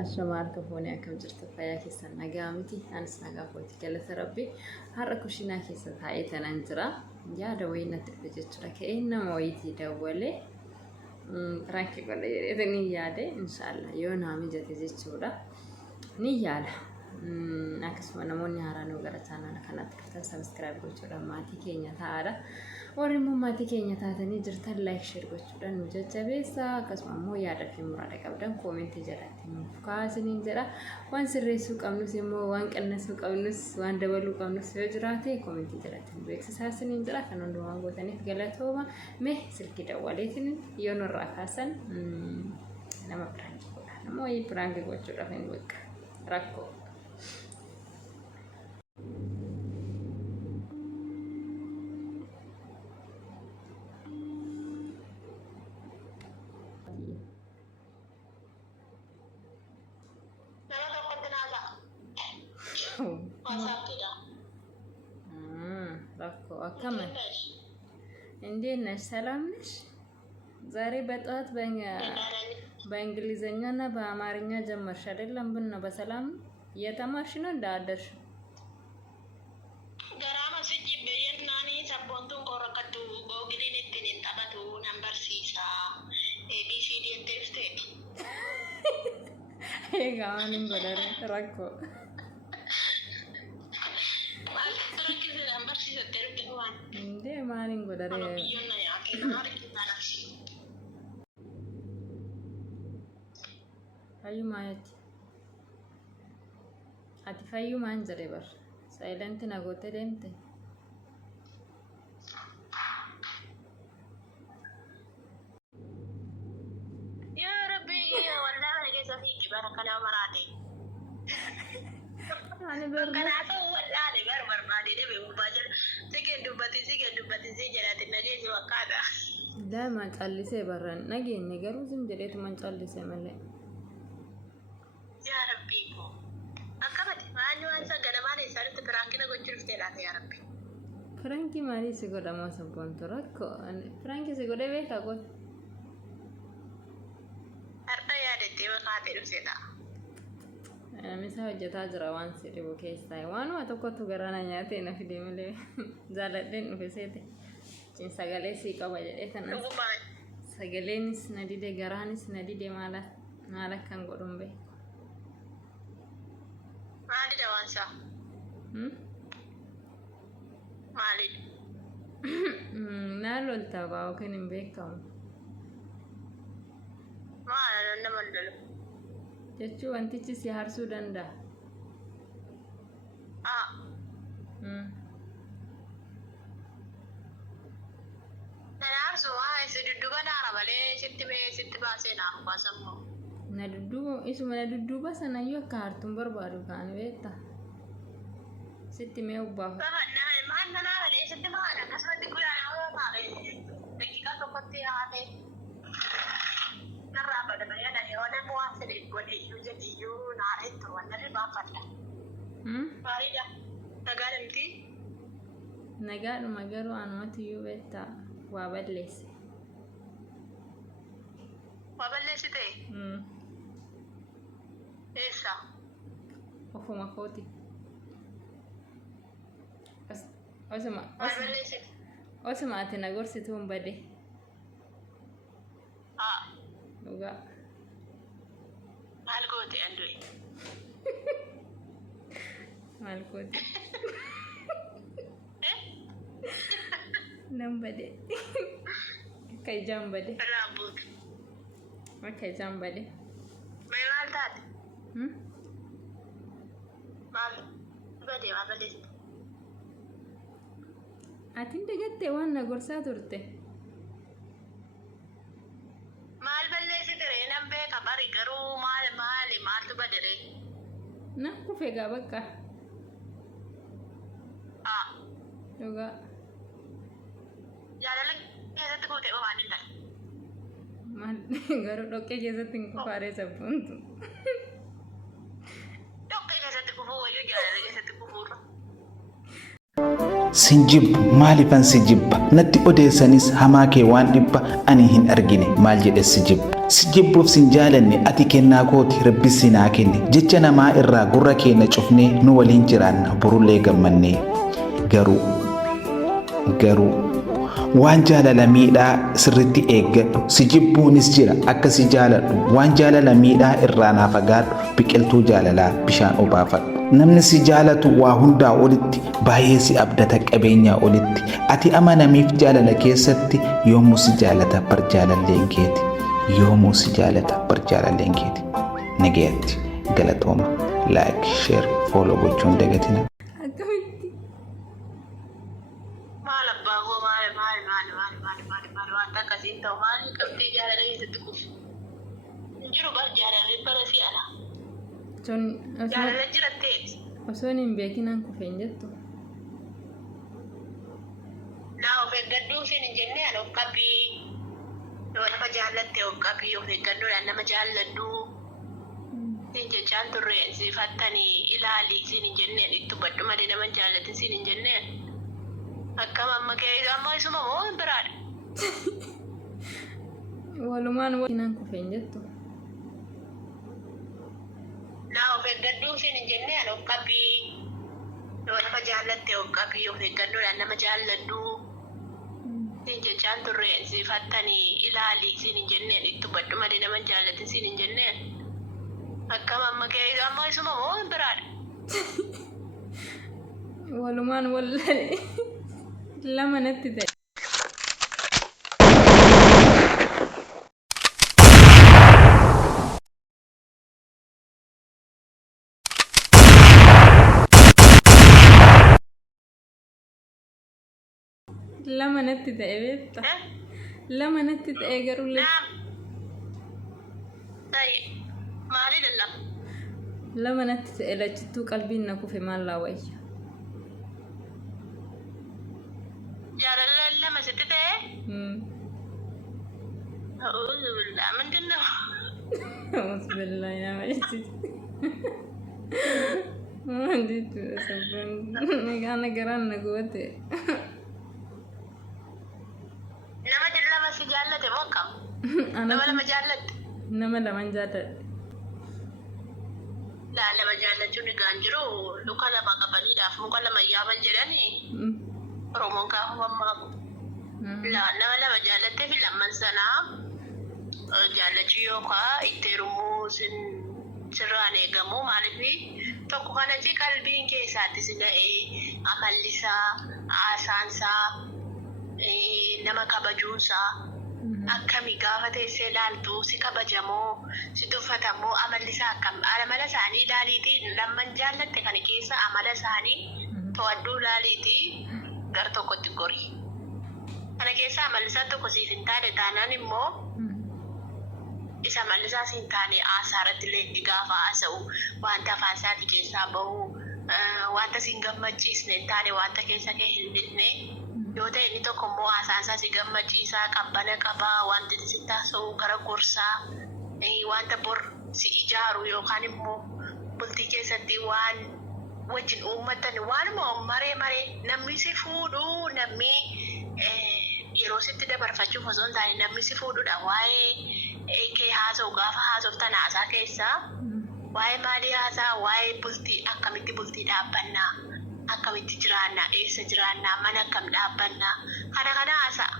الشمال كفوني أكم جرت فيا كيسان نجامتي أنا سنجافوتي كلا تربي هركوشينا كيسة هاي تنانجرا يا دوينا تبجتشرا كأنه مويتي دولي فرانكي قال إذا نيادة إن شاء الله يوم هم جت جتشورا نيالا أكسب نموني هرانو قرأتنا أنا كانت كرتن سبسكرايب قلتشورا ماتي كينيا ثارا ورمو ماتي كينيا ثاتني جرت لايك شير قلتشورا نوجت بيسا أكسب مو يارا في مرادة قبلن كومنت جراتي مفكاسين جرا وان سرسو كامنوس يمو وان كنسو كامنوس وان دبلو كامنوس يجراتي كومنت جراتي بيكسساسين جرا كانوا دوان قوتني تقلتهما مه سلكي دواليتين يونو راكاسن nama prank kula nama i prank gochudha fen bakka rakko rakko akaman እንዴት ነሽ ሰላም ነሽ ዛሬ በጠዋት በእንግሊዘኛ እና በአማርኛ ጀመርሽ አይደለም ብን ነው በሰላም እየተማርሽ ነው እንዳደርሽ ገራማ ስጂ በየናኒ ሰቦንቱን ቆረቀቱ ጎግሊን እትንን ጠበቱ ነምበር ሲሳ ኤቢሲዲ እንተፍቴ ጋማንን በደረ ረኮ እንዴ ማንን ጎደረ fayu maayati ati fayu maan jire bar silent na gote demte ya rabbi wallahi ke safi kibara kana marade ani bar kana to wallahi bar made de be mubajar sige dubati jalaati nage ji wakada da man callise barran nage ne garu zum jere to man callise male يا ربي أكمل ما أنو أنسى قدامي سالت فرانكي نقول شرفت لا يا ربي فرانكي مالي سيقول ما سبون تركو فرانكي سيقول إيه تقول أرتا يا دتي وقاتل سيدا أنا مسافة جتاجرا وان سيري بوكيس تاي وان ما تقول تقرانا نياتي نفيدي ملي زالتين نفسيتي جين سجلي سيكا بجلي تنا سجلي نس ندي ده جرانس ندي ده مالا كان قدوم به مالي دوانسا مالي نالو التابعو كان بيكم ما أنا نملل جتشو أنتي تسي هرسو دندا أنا هرسو هاي سيدو بنا ربلي ست باسين أخو باسمو naduddu isuma nadudduba sana yoo kaartuun barbaadu kaan beekta sitti mee ubbaa maan nanaale sitti maala akkasumatti gulaanoo taa'e daqiiqaa tokkotti haate narraa badama yaada yoo nama waan fedhe godheeyyuu jedhiyyuu naareettu wannarri baafadha baariidha nagaadhamti nagaadhuma garuu anumatti iyyuu beekta waa balleesse waa balleessite Esa. Ofuma koti. Osama ati nagorsi tuun bade. Dhugaa. Maal goote andui. Maal goote. Nam bade. Akka ijaan bade. Raabut. Akka ijaan bade. Maal taate? Maal bade waa balleessite. Atiin dagattee waan na gorsaa turte. Maal balleessite ree nan beeka bari garuu maaltu bade ree? Na kufee gaa bakka. Dhugaa. Jaalala keessatti kuutee waan hin taane. Garuu dhoqqee keessatti hin kufaaree sabboontu. Dhoqqee keessatti kufuu wayyuu jaalala keessatti kufuurra. Sinjibbu maalifan sijibba natti odeessanis hamaa kee waan dhibba ani hin argine maal jedhe sijibba sijibbuuf sin jaalanne ati kennaa kooti rabbi sinaa kenne jecha namaa irraa gurra keenya cufnee nu waliin jiraanna burullee gammannee garuu waan jaalala miidhaa sirritti eeggadhu sijibbuunis jira akka si jaaladhu waan jaalala miidhaa irraa naa fagaadhu biqiltuu jaalalaa bishaan obaafadhu namni si jaalatu waa hundaa olitti baay'ee si abdata qabeenyaa olitti ati amanamiif jaalala keessatti yoomuu si jaalata bar jaalalleen keeti yoomuu si jaalata bar jaalalleen keeti nagayatti galatooma like share follow gochuun dagatina osoo hin beekinaan kufeen jettu naa of eeggadhuu siin hin jenne ani of qabbii yoo nama jaallatte of qabbii of eeggadhuudhaan nama jaalladhu siin jechaan turre sifattanii ilaalii siin hin jenneen itti hubadhu malee nama jaallatte siin hin jenneen akkam amma kee amma isuma moo hin biraadha walumaan beekinaan kufeen jettu naa of eeggadhuu siin hin jenne ani of qabbii yoo nama jaallatte of qabbii of eeggadhuudhaan nama jaalladhu siin jechaan turre sifattanii ilaalii siin hin jenneen itti hubadhu malee nama jaallatte siin hin jenneen akkam amma kee amma isuma moo hin biraadha walumaan wallahi lama natti ta'e lama natti ta'e beekta lama natti ta'e garuu maalii dalla lama natti ta'e lachittuu qalbiin na kufe maal laawayya jaalala lama sitti ta'e a'uudhu billaa ምንድን ነው a'uudhu billaa yaa ma'itti maaliitu sabban gaana garaan na goote jaalate moo akkam nama lama jaallatte nama lama jaalladhe lama jaallachuun egaan jiru luka lama qabaniidhaaf muka lama yaaban jedhanii oromoon kaafamaamu nama lama jaallattee fi lamman sanaa jaallachuu yookaan itti hirmuu sirraan eegamu maaliif tokko kanatti qalbiin keessaatti si ga'ee amallisaa haasaansaa nama kabajuunsaa akkami gaafa teessee ilaaltu si kabajamoo si tuffatamoo amallisaa akkam amala isaanii ilaaliitii lamman jaallatte kana keessa amala isaanii to'adduu ilaaliitii gar tokkotti gori kana keessa amallisaa tokko siif hin taane taanaan immoo isa amallisaa siin taane aasaarratti illee gaafa haasa'u wanta afaan isaatii keessaa bahu wanta siin gammachiisne hin taane wanta keessa kee hin lixne yoo ta'e inni tokko immoo haasaansaa si gammachiisaa qabbana qabaa wanti si taasisuu gara gorsaa wanta bor si ijaaru yookaan immoo bultii keessatti waan wajjin uummatan waanuma maree namni si fuudhu namni yeroo sitti dabarfachuuf osoo hin taane namni si fuudhudha waa'ee kee haasa'u gaafa haasoftan haasaa keessaa waa'ee maalii haasaa waa'ee bultii akkamitti bultii dhaabbannaa akkamitti jiraannaa eessa jiraannaa mana akkam dhaabbannaa kana haasaa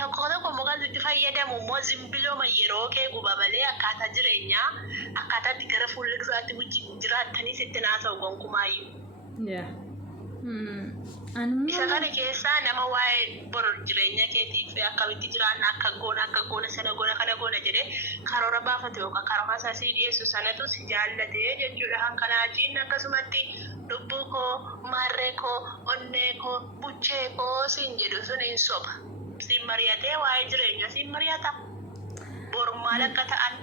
tokko mukatti fayyadamu immoo zimbilooma yeroo kee guba malee akkaataa jireenyaa akkaataatti gara fuulduraatti wajjin jiraattanii sitti haasa'u gonkumaayyuu. Isa kana keessaa nama waa'ee bor jireenya keetiif akkamitti jiraanna akka goona sana goona kana goona jedhee karoora baafate yookaan karoora isaa si dhiyeessu sanatu si jaallatee jechuudha. Kanaatiin akkasumatti lubbuu koo, maarree koo, onnee koo, buchee koo siin jedhu sun hin soba. Siin mari'atee waa'ee jireenya siin mari'ata. Bor maal akka ta'an,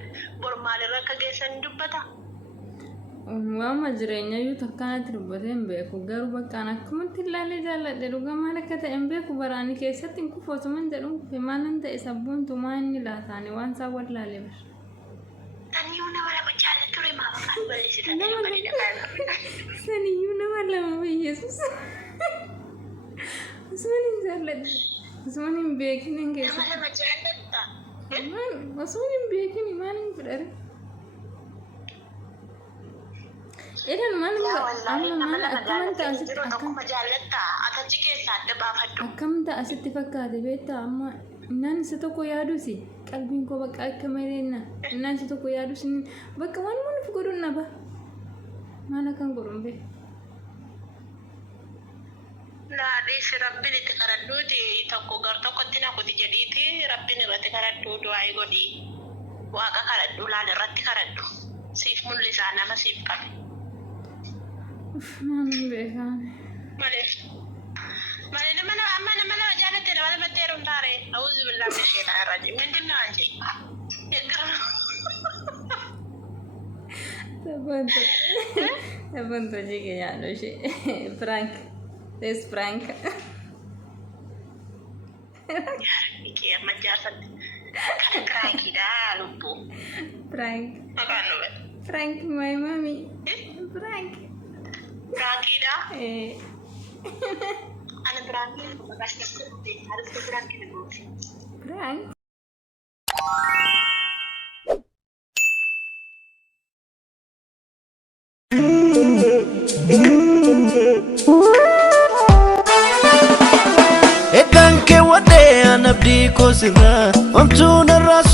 bor maalirra akka geessan dubbata. Waama jireenya iyyuu takkaanatti dubbatee hin beeku garuu bakkaan akkumatti ilaalee jaalladhe dhugaa maal akka ta'e hin beeku baraanii keessatti hin kufu osuma hin jedhu kufe maal hin ta'e sabboontu maa inni laataane waan isaa wallaalee bara. Saniyyuu nama lama jaallattu maa maqaan balleessitanii bareeda kana. Saniyyuu nama lama Yesuus. Osuma hin jaalladhe osuma hin beekin hin keessa. Nama lama jaallatta. Masuk bikin mana yang berada? Idan mana amma akkamta asitti fakkaate beektaa amma naan isa tokko yaadusi qalbiin koo bakka akka maleenna naan isa tokko yaadus bakka waan nuuf godhun naba maala kan godhun bee Laadis Rabbin itti kadhadhuuti tokko gar tokkotti na kuti jedhiiti Rabbin irratti kadhadhuu du'aa godhi waaqa kadhadhuu laal irratti kadhadhu siif mul'isaa nama siif qabe. Mami beekan. Malee nama jaalatti nama lamatti heeruun taare awuzu billaa bisheetaa irra jiru minti naan jee. Sabun tu juga ya dosi prank, this prank. Iki majasan kada prank dah lupa. Prank. Makan lu. Prank my mommy. Prank. Prank dah. Ana prank harus ke prank dulu. Prank. Edan ke wade anabdi ko sirra amtuna ras